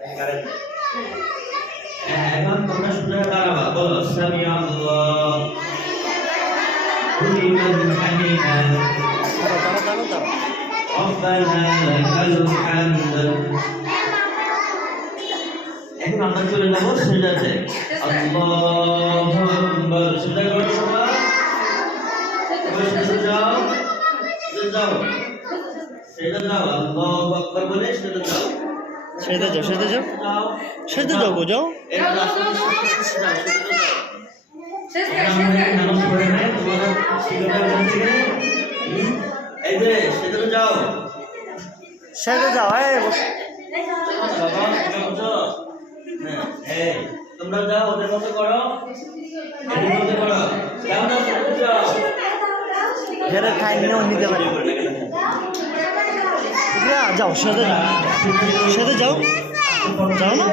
এখন তোমরা শুনে দাঁড়াবা বলো সামি আল্লাহ লিমান হামিদা রব্বানা লাকাল হামদ। এখন আমরা চলে যাব সিজদাতে। আল্লাহু আকবার। সিজদা করো সবাই। সিজদা যাও, সিজদা যাও, সিজদা যাও। আল্লাহু আকবার বলে সিজদা যাও। সেটা যাও, সেটা যাও, সেটা যাও, গো যাও। সেটা যাও, তোমরা যাও, ওদের মতো করো, এদের মতো করো। যারা খাই নিয়েও নিতে পারে। যাও, সেটা যাও, সেটা যাও, যাও না।